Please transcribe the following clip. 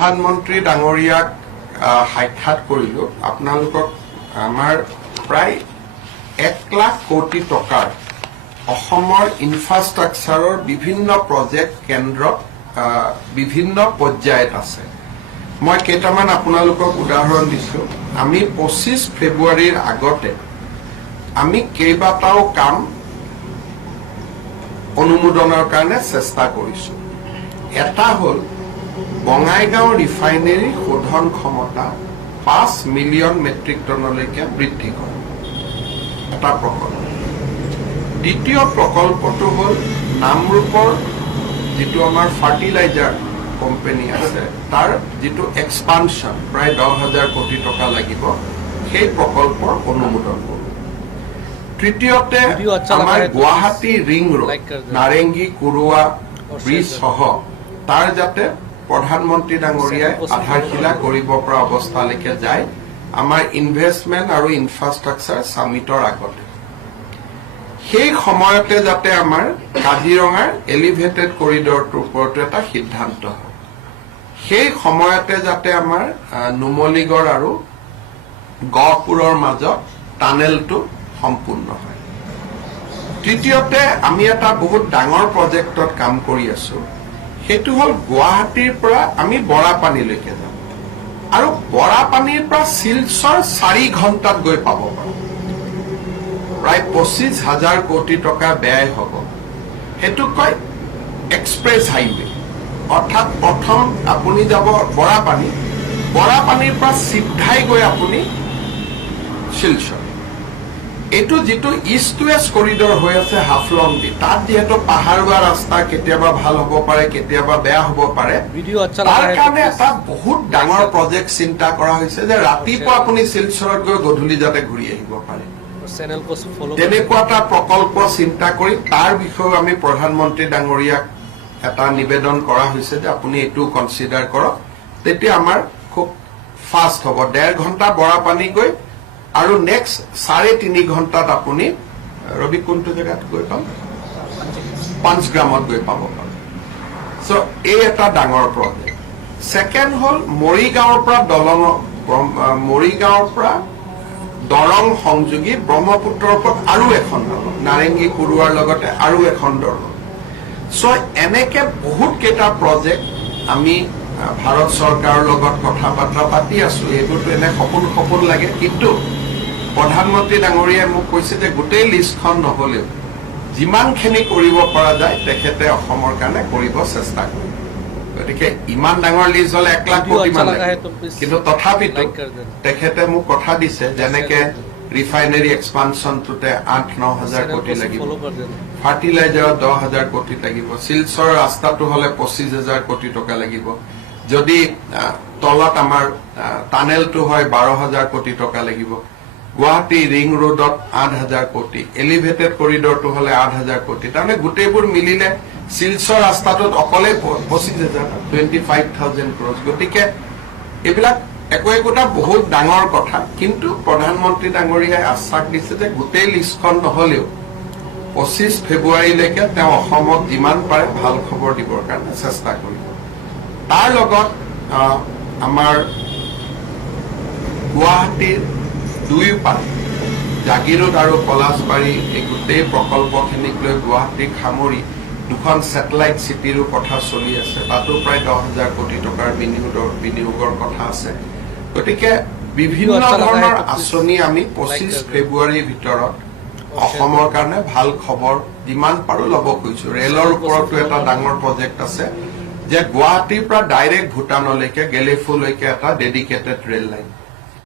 প্ৰধানমন্ত্ৰী ডাঙৰীয়াক সাক্ষাৎ কৰিলো আপোনালোকক আমাৰ প্ৰায় 1 লাখ কোটি টকাৰ অসমৰ ইনফ্ৰাষ্ট্ৰাকচাৰৰ বিভিন্ন প্ৰজেক্ট কেন্দ্ৰত বিভিন্ন পৰ্যায়ত আছে মই কেইটামান আপোনালোকক উদাহৰণ দিছো আমি 25 ফেব্ৰুৱাৰীৰ আগতে আমি কেইবাটাও কাম অনুমোদনৰ কাৰণে চেষ্টা কৰিছো এটা হল বঙাইগাঁও ৰিফাইনেৰী শোধন ক্ষমতা 5 মিলিয়ন মেট্ৰিক টনলৈকে বৃদ্ধি কৰা এটা প্ৰকল্প দ্বিতীয় প্ৰকল্পটো হল নামৰূপৰ যেটো আমাৰ ফাৰ্টিলাইজাৰ কোম্পানী আছে তাৰ যেটো এক্সপানশন প্ৰায় 10,000 কোটি টকা লাগিব সেই প্ৰকল্পৰ অনুমোদন কৰা তৃতীয়তে আমাৰ গুৱাহাটী ৰিং ৰোড নাৰেংগী কুৰুৱা ব্ৰিজ সহ তাৰ যাতে প্ৰধানমন্ত্ৰী ডাঙৰীয়াই আধাৰশিলা কৰিব পৰা অৱস্থালৈকে যায় আমাৰ ইনভেষ্টমেন্ট আৰু ইনফ্ৰাষ্ট্ৰাকচাৰ সামিটৰ আগতে সেই সময়তে যাতে আমাৰ কাজিৰঙাৰ এলিভেটেড কৰিডৰটোৰ ওপৰত এটা সিদ্ধান্ত হয় সেই সময়তে যাতে আমাৰ নুমলীগড় আৰু গহপুৰৰ মাজত টানেলটো সম্পূৰ্ণ হয় তৃতীয়তে আমি এটা বহুত ডাঙৰ প্ৰজেক্টত কাম কৰি আছো সেইটো হল গুৱাহাটীৰ পৰা আমি বৰাপানীলৈকে যাম আৰু বৰাপানীৰ পৰা শিলচৰ 4 ঘণ্টাত গৈ পাব পাৰোঁ প্ৰায় 25,000 কোটি টকা ব্যয় হ'ব সেইটো কয় এক্সপ্ৰেছ হাইৱে অৰ্থাৎ প্ৰথম আপুনি যাব বৰাপানীৰ পৰা সিধাই গৈ আপুনি শিলচৰ এইটো যেটো ইষ্ট ওয়েষ্ট কৰিডৰ হৈ আছে হাফলং দি তাত যেটো পাহাৰুৱা ৰাস্তা কেতিয়াবা ভাল হ'ব পাৰে কেতিয়াবা বেয়া হ'ব পাৰে তাৰ কাৰণে এটা বহুত ডাঙৰ প্ৰজেক্ট চিন্তা কৰা হৈছে যে ৰাতিপুৱা আপুনি শিলচৰত গৈ গধূলি যাতে ঘূৰি আহিব পাৰে তেনেকুৱা এটা প্ৰকল্প চিন্তা কৰি তাৰ বিষয়ে আমি প্ৰধানমন্ত্ৰী ডাঙৰীয়াক এটা নিবেদন কৰা হৈছে যে আপুনি এইটো কনসিডাৰ কৰক তেতিয়া আমাৰ খুব ফাষ্ট হ'ব 1.5 ঘণ্টা বৰাপানী গৈ আৰু নেক্সট 3.5 ঘণ্টাত আপুনি ৰবি কোনটো জেগাত গৈ পাম পাঞ্চগ্ৰামত গৈ পাব পাৰে সো এই এটা ডাঙৰ প্ৰজেক্ট সেকেন্ড হল মৰিগাঁৱৰ পৰা দৰং সংযোগী ব্ৰহ্মপুত্ৰৰ ওপৰত আৰু এখন দলং নাৰেংগী কুৰুৱাৰ লগতে আৰু এখন দলং সো এনেকে বহুত কেইটা প্ৰজেক্ট আমি ভাৰত চৰকাৰৰ লগত কথা বাৰ্তা পাতি আছো এইবোৰটো এনে সপোন লাগে কিন্তু প্ৰধানমন্ত্ৰী ডাঙৰীয়াই মোক কৈছে যে গোটেই লিষ্টখন নহলেও যিমানখিনি কৰিব পৰা যায় তেখেতে অসমৰ কাৰণে কৰিব চেষ্টা কৰিব গতিকে ইমান ডাঙৰ লিষ্ট হলে 1 লাখ কোটি মান কিন্তু তথাপিতো তেখেতে মোক কথা দিছে যেনেকে ৰিফাইনেৰী এক্সপানশনটোতে 8-9,000 কোটি লাগিব ফাৰ্টিলাইজাৰত 10,000 কোটি লাগিব শিলচৰ ৰাস্তাটো হলে 25,000 কোটি টকা লাগিব যদি তলত আমাৰ টানেলটো হয় 12,000 কোটি টকা লাগিব গুৱাহাটী ৰিং ৰোডত 8,000 কোটি এলিভেটেড কৰিডৰটো হলে 8,000 কোটি তাৰমানে গোটেইবোৰ মিলিলে শিলচৰ ৰাস্তাটোত অকলে 25,000 ক্ৰ'ৰ গতিকে এইবিলাক একোটা বহুত ডাঙৰ কথা কিন্তু প্ৰধানমন্ত্ৰী ডাঙৰীয়াই আশ্বাস দিছে যে গোটেই লিষ্টখন নহলেও 25 ফেব্ৰুৱাৰীলৈকে তেওঁ অসমত যিমান পাৰে ভাল খবৰ দিবৰ কাৰণে চেষ্টা কৰিব তাৰ লগত আমাৰ গুৱাহাটীৰ দুয়োপাৰে জাগিৰোড আৰু পলাশবাৰী এই গোটেই প্ৰকল্পখিনিক লৈ গুৱাহাটীক সামৰি দুখন স্যাটেলাইট সিটিৰো কথা চলি আছে তাতো প্ৰায় 10,000 কোটি টকাৰ বিনিয়োগৰ কথা আছে গতিকে বিভিন্ন ধৰণৰ আঁচনি আমি 25 ফেব্ৰুৱাৰীৰ ভিতৰত অসমৰ কাৰণে ভাল খবৰ যিমান পাৰো ল'ব খুজিছো ৰেলৰ ওপৰতো এটা ডাঙৰ প্ৰজেক্ট আছে যে গুৱাহাটীৰ পৰা ডাইৰেক্ট ভূটানলৈকে গেলেফুলৈকে এটা ডেডিকেটেড ৰেল লাইন